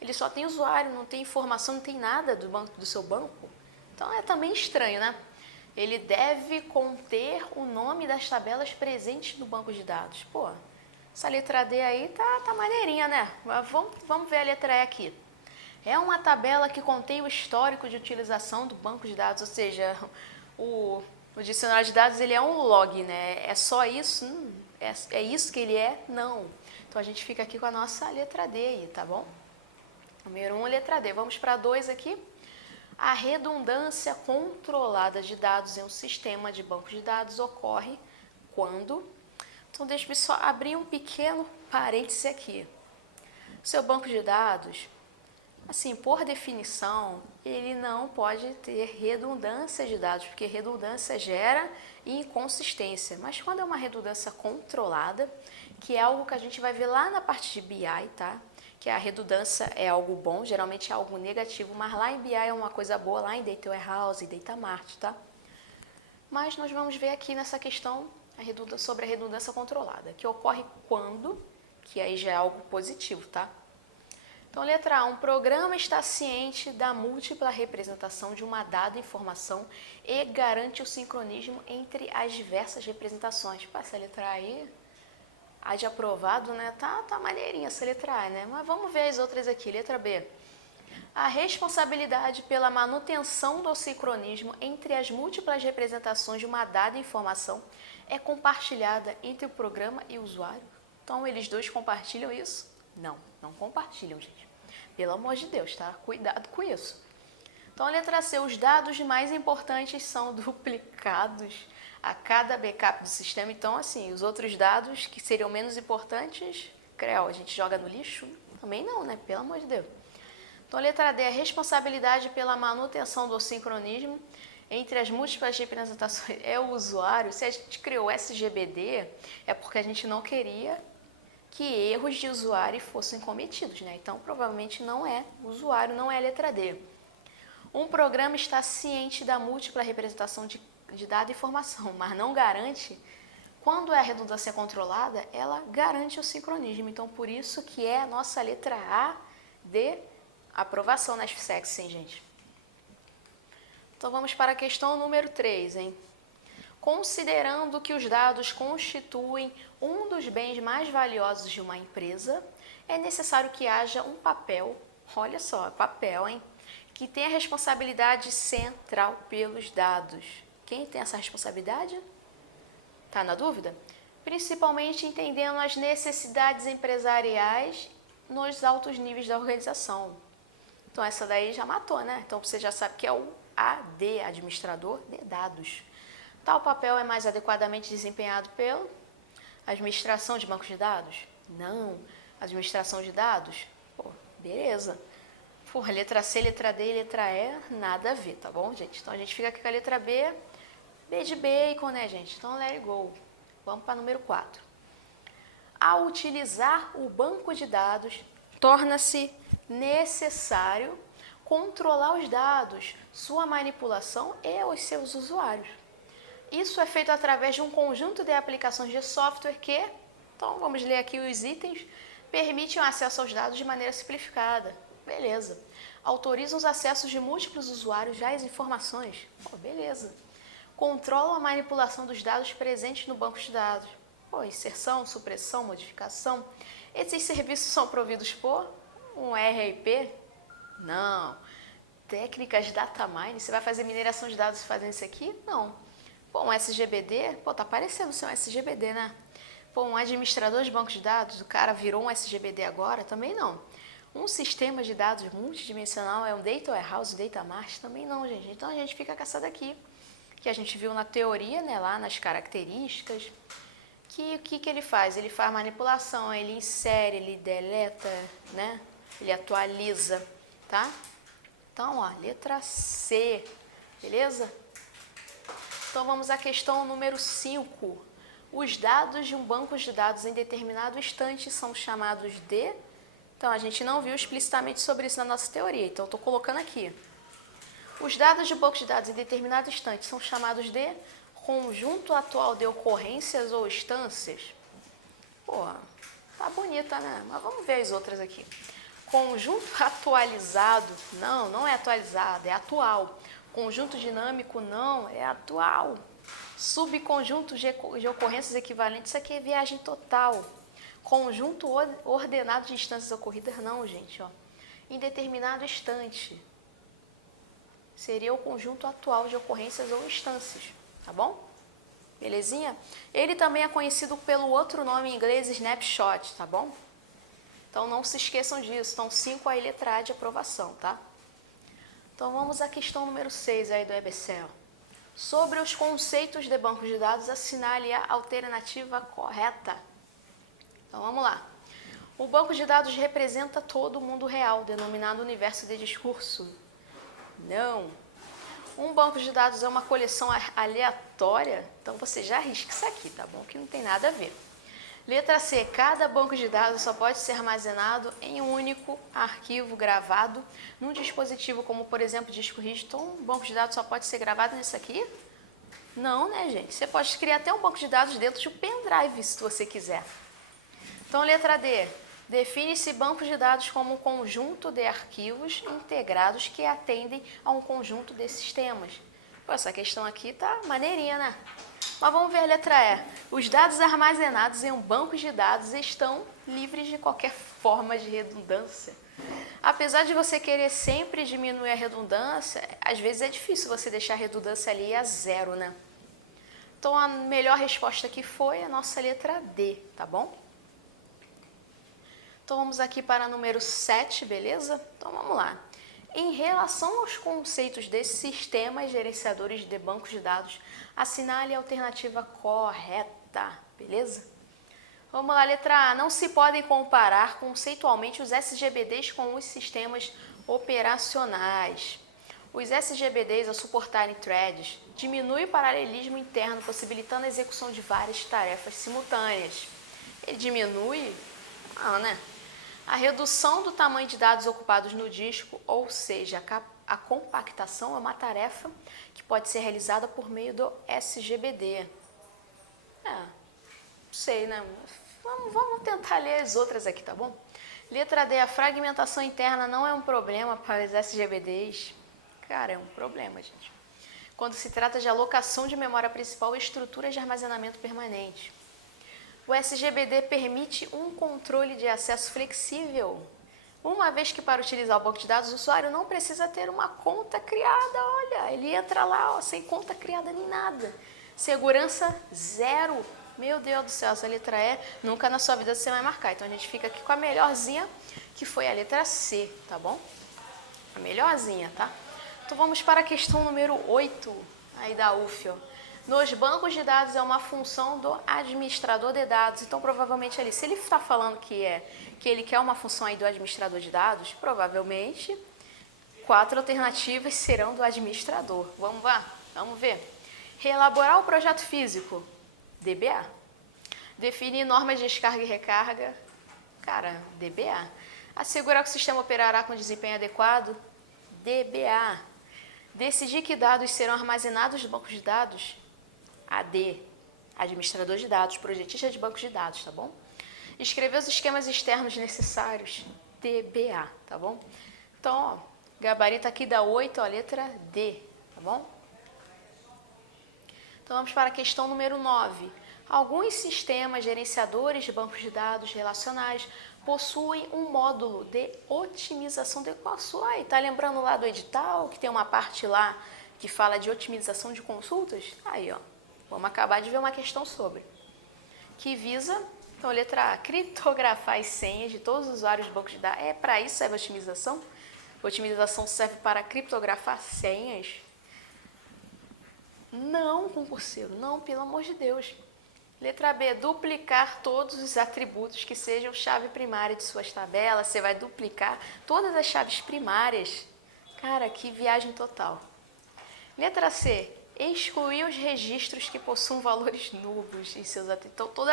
Ele só tem usuário, não tem informação, não tem nada do seu banco. Então, é também estranho, né? Ele deve conter o nome das tabelas presentes no banco de dados. Pô, essa letra D aí tá maneirinha, né? Mas vamos ver a letra E aqui. É uma tabela que contém o histórico de utilização do banco de dados, ou seja, o dicionário de dados ele é um log, né? É só isso? É isso que ele é? Não. Então, a gente fica aqui com a nossa letra D aí, tá bom? Número 1, letra D. Vamos para 2 aqui. A redundância controlada de dados em um sistema de banco de dados ocorre quando... Então, deixa eu só abrir um pequeno parêntese aqui. O seu banco de dados, assim, por definição, ele não pode ter redundância de dados, porque redundância gera inconsistência. Mas quando é uma redundância controlada, que é algo que a gente vai ver lá na parte de BI, tá? Que a redundância é algo bom, geralmente é algo negativo, mas lá em BI é uma coisa boa, lá em Data Warehouse e Data Mart, tá? Mas nós vamos ver aqui nessa questão sobre a redundância controlada, que ocorre quando, que aí já é algo positivo, tá? Então, letra A, um programa está ciente da múltipla representação de uma dada informação e garante o sincronismo entre as diversas representações. Pô, essa letra A aí... A de aprovado, né? Tá maneirinha essa letra A, né? Mas vamos ver as outras aqui. Letra B. A responsabilidade pela manutenção do sincronismo entre as múltiplas representações de uma dada informação é compartilhada entre o programa e o usuário. Então, eles dois compartilham isso? Não compartilham, gente. Pelo amor de Deus, tá? Cuidado com isso. Então, letra C. Os dados mais importantes são duplicados a cada backup do sistema. Então, assim, os outros dados que seriam menos importantes, a gente joga no lixo? Também não, né? Pelo amor de Deus. Então, letra D, a responsabilidade pela manutenção do sincronismo entre as múltiplas representações é o usuário. Se a gente criou SGBD, é porque a gente não queria que erros de usuário fossem cometidos, né? Então, provavelmente não é o usuário, não é a letra D. Um programa está ciente da múltipla representação de dado e informação, mas não garante. Quando é a redundância controlada, ela garante o sincronismo. Então, por isso que é a nossa letra A de aprovação na SFSEX, sim, gente. Então vamos para a questão número 3, hein? Considerando que os dados constituem um dos bens mais valiosos de uma empresa, é necessário que haja um papel, olha só, papel, hein? Que tenha responsabilidade central pelos dados. Quem tem essa responsabilidade? Tá na dúvida? Principalmente entendendo as necessidades empresariais nos altos níveis da organização. Então essa daí já matou, né? Então você já sabe que é o AD, administrador de dados. Tal papel é mais adequadamente desempenhado pela administração de bancos de dados? Não. Administração de dados? Pô, beleza. Porra, letra C, letra D e letra E, nada a ver, tá bom, gente? Então a gente fica aqui com a letra B, B de bacon, né, gente? Então let it go. Vamos para número 4. Ao utilizar o banco de dados, torna-se necessário controlar os dados, sua manipulação e os seus usuários. Isso é feito através de um conjunto de aplicações de software que, então vamos ler aqui os itens, permitem o acesso aos dados de maneira simplificada. Beleza. Autorizam os acessos de múltiplos usuários às informações. Pô, beleza. Controlam a manipulação dos dados presentes no banco de dados. Pô, inserção, supressão, modificação. Esses serviços são providos por um RIP? Não. Técnicas de data mining? Você vai fazer mineração de dados fazendo isso aqui? Não. Pô, um SGBD? Pô, tá parecendo ser um SGBD, né? Pô, um administrador de banco de dados, o cara virou um SGBD agora? Também não. Um sistema de dados multidimensional é um Data Warehouse, Data Mart? Também não, gente. Então a gente fica com essa daqui, que a gente viu na teoria, né, lá nas características, que o que ele faz? Ele faz manipulação, ele insere, ele deleta, né? Ele atualiza, tá? Então, ó, letra C, beleza? Então vamos à questão número 5. Os dados de um banco de dados em determinado instante são chamados de... Então a gente não viu explicitamente sobre isso na nossa teoria, então estou colocando aqui. Os dados de banco de dados em determinado instante são chamados de conjunto atual de ocorrências ou instâncias. Pô, tá bonita, né? Mas vamos ver as outras aqui. Conjunto atualizado, não é atualizado, é atual. Conjunto dinâmico, não, é atual. Subconjunto de ocorrências equivalentes, isso aqui é viagem total. Conjunto ordenado de instâncias ocorridas, não, gente, ó. Em determinado instante. Seria o conjunto atual de ocorrências ou instâncias, tá bom? Belezinha? Ele também é conhecido pelo outro nome em inglês, snapshot, tá bom? Então não se esqueçam disso. Então 5 aí, letra A de aprovação, tá? Então vamos à questão número 6 aí do EBSEL. Sobre os conceitos de bancos de dados, assinale a alternativa correta. Então vamos lá. O banco de dados representa todo o mundo real, denominado universo de discurso. Não. Um banco de dados é uma coleção aleatória, então você já arrisca isso aqui, tá bom? Que não tem nada a ver. Letra C. Cada banco de dados só pode ser armazenado em um único arquivo gravado num dispositivo como, por exemplo, disco rígido. Então, um banco de dados só pode ser gravado nesse aqui? Não, né, gente? Você pode criar até um banco de dados dentro de um pendrive, se você quiser. Então, letra D. Define-se banco de dados como um conjunto de arquivos integrados que atendem a um conjunto de sistemas. Pô, essa questão aqui tá maneirinha, né? Mas vamos ver a letra E. Os dados armazenados em um banco de dados estão livres de qualquer forma de redundância. Apesar de você querer sempre diminuir a redundância, às vezes é difícil você deixar a redundância ali a zero, né? Então a melhor resposta aqui foi a nossa letra D, tá bom? Então vamos aqui para número 7, beleza? Então vamos lá. Em relação aos conceitos de sistemas gerenciadores de bancos de dados, assinale a alternativa correta, beleza? Vamos lá, letra A. Não se podem comparar conceitualmente os SGBDs com os sistemas operacionais. Os SGBDs, ao suportarem threads, diminuem o paralelismo interno, possibilitando a execução de várias tarefas simultâneas. Ele diminui? Ah, né? A redução do tamanho de dados ocupados no disco, ou seja, a compactação é uma tarefa que pode ser realizada por meio do SGBD. Não sei, né? Vamos tentar ler as outras aqui, tá bom? Letra D, a fragmentação interna não é um problema para os SGBDs. Cara, é um problema, gente. Quando se trata de alocação de memória principal e estruturas de armazenamento permanente. O SGBD permite um controle de acesso flexível, uma vez que para utilizar o banco de dados o usuário não precisa ter uma conta criada, olha, ele entra lá ó, sem conta criada nem nada. Segurança zero. Meu Deus do céu, essa letra E nunca na sua vida você vai marcar. Então a gente fica aqui com a melhorzinha, que foi a letra C, tá bom? A melhorzinha, tá? Então vamos para a questão número 8, aí da UF, ó. Nos bancos de dados é uma função do administrador de dados. Então provavelmente ali, se ele está falando que ele quer uma função aí do administrador de dados, provavelmente 4 alternativas serão do administrador. Vamos lá? Vamos ver. Reelaborar o projeto físico, DBA. Definir normas de descarga e recarga, cara, DBA. Assegurar que o sistema operará com desempenho adequado, DBA. Decidir que dados serão armazenados no banco de dados, AD. Administrador de dados, projetista de bancos de dados, tá bom? Escrever os esquemas externos necessários, DBA, tá bom? Então, ó, gabarito aqui da 8, ó, letra D, tá bom? Então, vamos para a questão número 9. Alguns sistemas gerenciadores de bancos de dados relacionais possuem um módulo de otimização de consultas. Aí, tá lembrando lá do edital, que tem uma parte lá que fala de otimização de consultas? Aí, ó, vamos acabar de ver uma questão sobre. Que visa, então, letra A, criptografar as senhas de todos os usuários do banco de dados. É para isso serve a otimização? A otimização serve para criptografar senhas? Não, concurseiro, não, pelo amor de Deus. Letra B, duplicar todos os atributos que sejam chave primária de suas tabelas. Você vai duplicar todas as chaves primárias. Cara, que viagem total. Letra C, excluir os registros que possuam valores nulos em seus atributos. Então, todo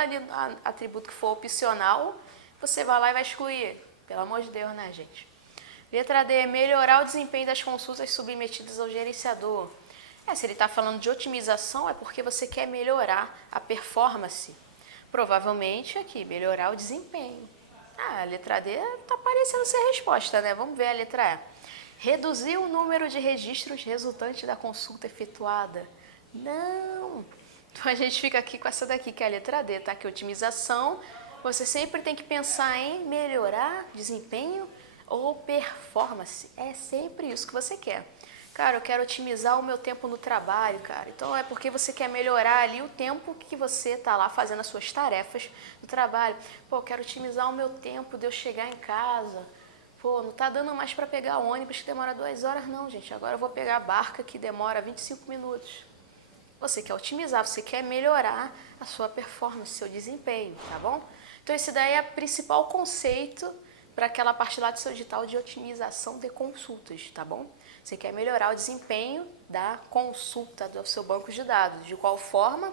atributo que for opcional, você vai lá e vai excluir. Pelo amor de Deus, né, gente? Letra D, melhorar o desempenho das consultas submetidas ao gerenciador. Se ele está falando de otimização, é porque você quer melhorar a performance. Provavelmente aqui, melhorar o desempenho. A letra D está parecendo ser a resposta, né? Vamos ver a letra E. Reduzir o número de registros resultantes da consulta efetuada. Não! Então a gente fica aqui com essa daqui, que é a letra D, tá? Que otimização, você sempre tem que pensar em melhorar desempenho ou performance. É sempre isso que você quer. Cara, eu quero otimizar o meu tempo no trabalho, cara. Então é porque você quer melhorar ali o tempo que você tá lá fazendo as suas tarefas no trabalho. Pô, eu quero otimizar o meu tempo de eu chegar em casa. Pô, não tá dando mais para pegar ônibus que demora 2 horas, não, gente. Agora eu vou pegar a barca que demora 25 minutos. Você quer otimizar, você quer melhorar a sua performance, seu desempenho, tá bom? Então esse daí é o principal conceito para aquela parte lá do seu edital de otimização de consultas, tá bom? Você quer melhorar o desempenho da consulta do seu banco de dados. De qual forma?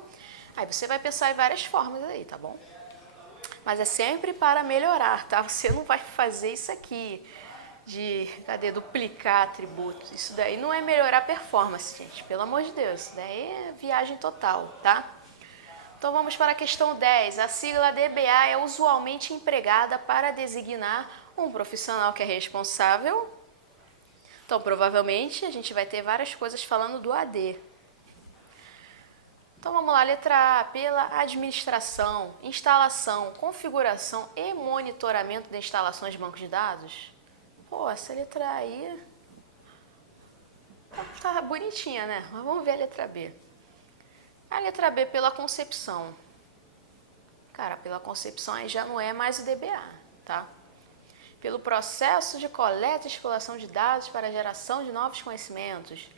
Aí você vai pensar em várias formas aí, tá bom? Mas é sempre para melhorar, tá? Você não vai fazer isso aqui de, duplicar atributos. Isso daí não é melhorar a performance, gente. Pelo amor de Deus, isso daí é viagem total, tá? Então vamos para a questão 10. A sigla DBA é usualmente empregada para designar um profissional que é responsável. Então, provavelmente, a gente vai ter várias coisas falando do AD. Então, vamos lá, letra A, pela administração, instalação, configuração e monitoramento de instalações de bancos de dados. Pô, essa letra aí tá bonitinha, né? Mas vamos ver a letra B. A letra B, pela concepção. Cara, pela concepção aí já não é mais o DBA, tá? Pelo processo de coleta e exploração de dados para a geração de novos conhecimentos.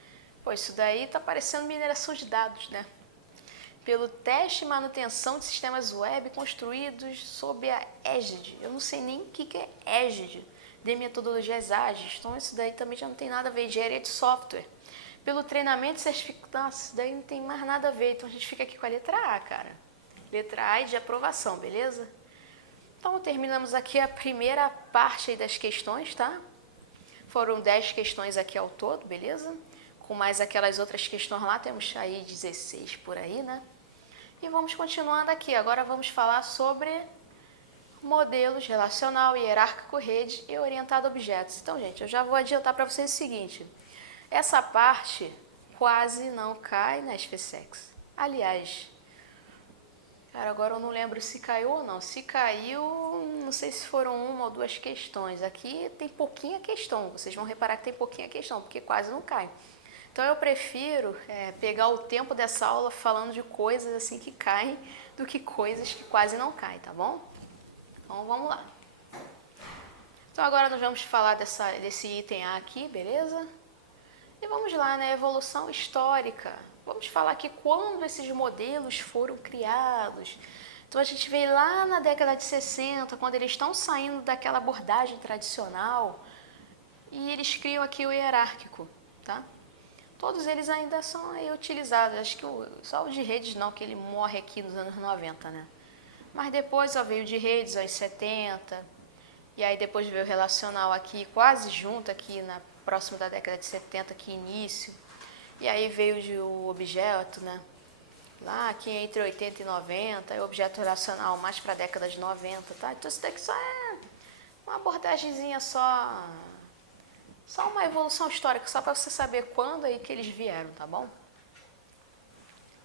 Pô, isso daí tá parecendo mineração de dados, né? Pelo teste e manutenção de sistemas web construídos sob a égide. Eu não sei nem o que é égide, de metodologias ágeis. Então, isso daí também já não tem nada a ver, engenharia de software. Pelo treinamento e certificação, nossa, isso daí não tem mais nada a ver. Então, a gente fica aqui com a letra A, cara. Letra A de aprovação, beleza? Então, terminamos aqui a primeira parte aí das questões, tá? Foram 10 questões aqui ao todo, beleza? Com mais aquelas outras questões lá, temos aí 16 por aí, né? E vamos continuando aqui. Agora vamos falar sobre modelos, relacional, hierárquico, rede e orientado a objetos. Então, gente, eu já vou adiantar para vocês o seguinte. Essa parte quase não cai na SpaceX. Aliás, cara, agora eu não lembro se caiu ou não. Se caiu, não sei se foram uma ou duas questões. Aqui tem pouquinha questão. Vocês vão reparar que tem pouquinha questão, porque quase não cai. Então eu prefiro pegar o tempo dessa aula falando de coisas assim que caem do que coisas que quase não caem, tá bom? Então vamos lá. Então agora nós vamos falar desse item A aqui, beleza? E vamos lá, né? Evolução histórica. Vamos falar aqui quando esses modelos foram criados. Então a gente vê lá na década de 60, quando eles estão saindo daquela abordagem tradicional, e eles criam aqui o hierárquico, tá? Todos eles ainda são aí utilizados. Acho que só o de redes não, que ele morre aqui nos anos 90, né? Mas depois só veio de redes aos 70, e aí depois veio o relacional aqui, quase junto aqui, próximo da década de 70, aqui início. E aí veio o objeto, né? Lá aqui entre 80 e 90, e o objeto relacional mais para a década de 90, tá? Então isso daqui só é uma abordagemzinha só uma evolução histórica, só para você saber quando aí que eles vieram, tá bom?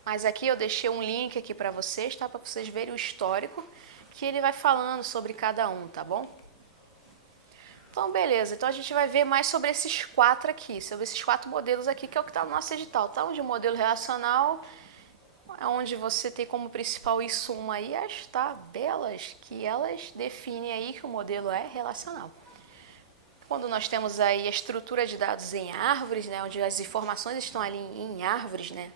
Mas aqui eu deixei um link aqui para vocês, tá? Para vocês verem o histórico, que ele vai falando sobre cada um, tá bom? Então, beleza. Então, a gente vai ver mais sobre esses quatro aqui, sobre esses quatro modelos aqui, que é o que está no nosso edital, tá? Onde o modelo relacional é onde você tem como principal insumo aí as tabelas, que elas definem aí que o modelo é relacional. Quando nós temos aí a estrutura de dados em árvores, né, onde as informações estão ali em árvores, né,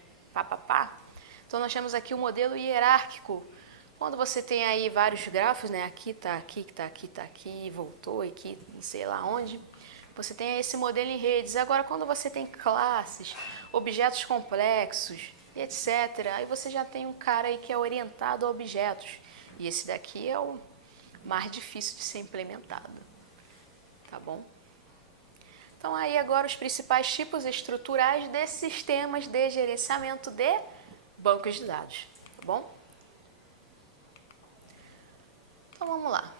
Então, nós temos aqui o modelo hierárquico. Quando você tem aí vários grafos, né, aqui está aqui, está aqui, está aqui, voltou aqui, não sei lá onde, você tem esse modelo em redes. Agora, quando você tem classes, objetos complexos, etc., aí você já tem um cara aí que é orientado a objetos. E esse daqui é o mais difícil de ser implementado. Tá bom? Então, aí agora os principais tipos estruturais desses sistemas de gerenciamento de bancos de dados. Tá bom? Então, vamos lá.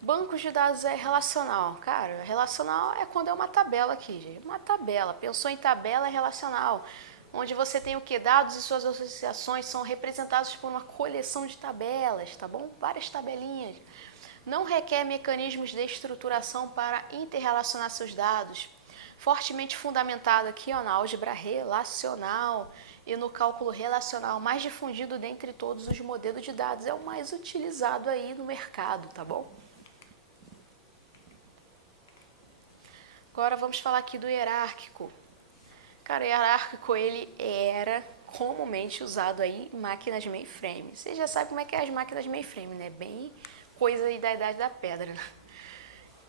Bancos de dados é relacional. Cara, relacional é quando é uma tabela aqui, gente. Uma tabela. Pensou em tabela, é relacional. Onde você tem o que? Dados e suas associações são representados por uma coleção de tabelas, tá bom? Várias tabelinhas. Não requer mecanismos de estruturação para interrelacionar seus dados. Fortemente fundamentado aqui ó, na álgebra relacional e no cálculo relacional, mais difundido dentre todos os modelos de dados. É o mais utilizado aí no mercado, tá bom? Agora vamos falar aqui do hierárquico. Cara, o hierárquico ele era comumente usado aí em máquinas mainframe. Você já sabe como é que é as máquinas mainframe, né? Bem coisa aí da idade da pedra.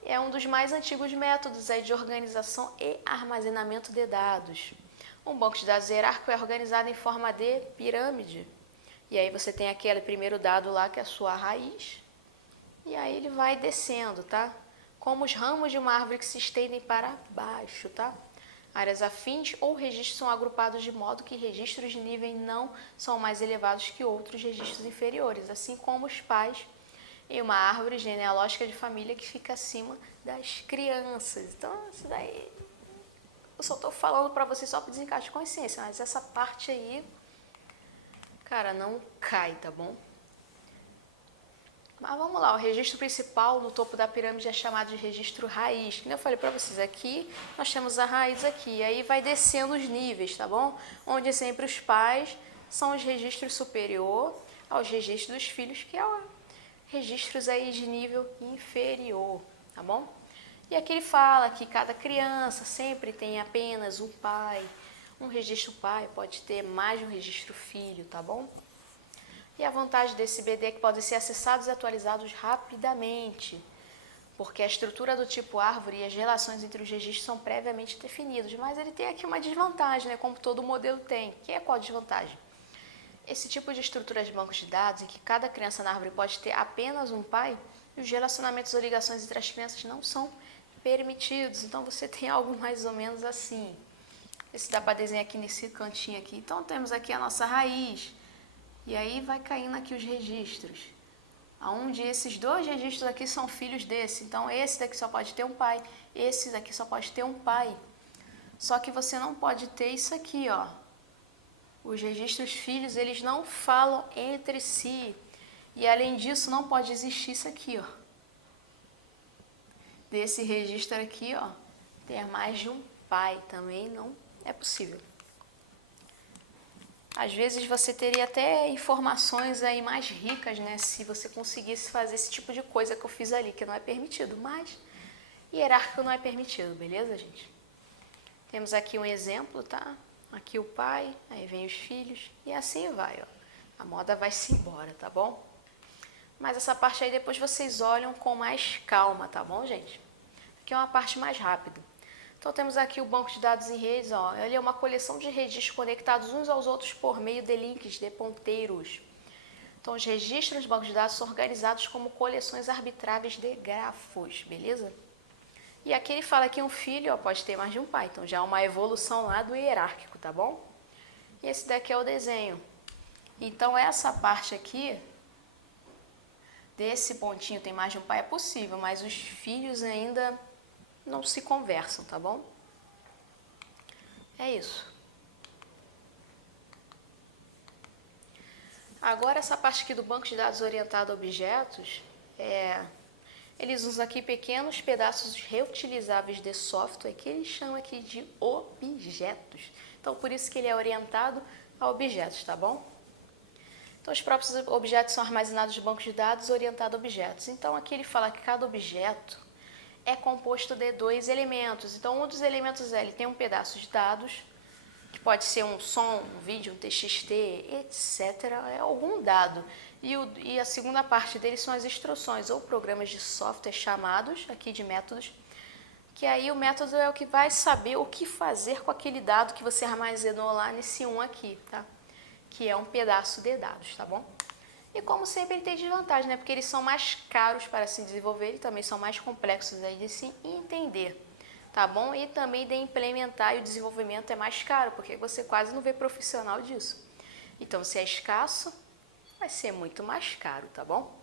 É um dos mais antigos métodos aí de organização e armazenamento de dados. Um banco de dados hierárquico é organizado em forma de pirâmide. E aí você tem aquele primeiro dado lá que é a sua raiz. E aí ele vai descendo, tá? Como os ramos de uma árvore que se estendem para baixo, tá? Áreas afins ou registros são agrupados de modo que registros de nível não são mais elevados que outros registros inferiores, assim como os pais em uma árvore genealógica de família que fica acima das crianças. Então, isso daí, eu só estou falando para vocês só para desencaixe de consciência, mas essa parte aí, cara, não cai, tá bom? Mas vamos lá, o registro principal no topo da pirâmide é chamado de registro raiz. Como eu falei para vocês aqui, nós temos a raiz aqui, e aí vai descendo os níveis, tá bom? Onde sempre os pais são os registros superior aos registros dos filhos, que é o registros aí de nível inferior, tá bom? E aqui ele fala que cada criança sempre tem apenas um pai. Um registro pai pode ter mais de um registro filho, tá bom? E a vantagem desse BD é que podem ser acessados e atualizados rapidamente, porque a estrutura do tipo árvore e as relações entre os registros são previamente definidos. Mas ele tem aqui uma desvantagem, né? Como todo modelo tem. Que é qual a desvantagem? Esse tipo de estrutura de bancos de dados, em que cada criança na árvore pode ter apenas um pai, os relacionamentos ou ligações entre as crianças não são permitidos. Então, você tem algo mais ou menos assim. Esse dá para desenhar aqui nesse cantinho aqui. Então, temos aqui a nossa raiz. E aí, vai caindo aqui os registros. Aonde esses dois registros aqui são filhos desse. Então, esse daqui só pode ter um pai, esse daqui só pode ter um pai. Só que você não pode ter isso aqui, ó. Os registros filhos, eles não falam entre si. E além disso, não pode existir isso aqui, ó. Desse registro aqui, ó, ter mais de um pai também não é possível. Às vezes você teria até informações aí mais ricas, né, se você conseguisse fazer esse tipo de coisa que eu fiz ali, que não é permitido, mas hierárquico não é permitido, beleza, gente? Temos aqui um exemplo, tá? Aqui o pai, aí vem os filhos e assim vai, ó. A moda vai-se embora, tá bom? Mas essa parte aí depois vocês olham com mais calma, tá bom, gente? Aqui é uma parte mais rápida. Então temos aqui o banco de dados em redes, ó. Ele é uma coleção de registros conectados uns aos outros por meio de links, de ponteiros. Então os registros do banco de dados são organizados como coleções arbitráveis de grafos, beleza? E aqui ele fala que um filho, ó, pode ter mais de um pai, então já é uma evolução lá do hierárquico, tá bom? E esse daqui é o desenho. Então essa parte aqui, desse pontinho tem mais de um pai, é possível, mas os filhos ainda não se conversam, tá bom? É isso. Agora essa parte aqui do banco de dados orientado a objetos, eles usam aqui pequenos pedaços reutilizáveis de software que eles chamam aqui de objetos. Então por isso que ele é orientado a objetos, tá bom? Então os próprios objetos são armazenados no banco de dados orientado a objetos. Então aqui ele fala que cada objeto é composto de dois elementos. Então, um dos elementos ele tem um pedaço de dados, que pode ser um som, um vídeo, um TXT, etc. É algum dado. E a segunda parte dele são as instruções ou programas de software chamados, aqui de métodos, que aí o método é o que vai saber o que fazer com aquele dado que você armazenou lá nesse aqui, tá? Que é um pedaço de dados, tá bom? E como sempre ele tem desvantagem, né? Porque eles são mais caros para se desenvolver e também são mais complexos aí de se entender, tá bom? E também de implementar e o desenvolvimento é mais caro, porque você quase não vê profissional disso. Então, se é escasso, vai ser muito mais caro, tá bom?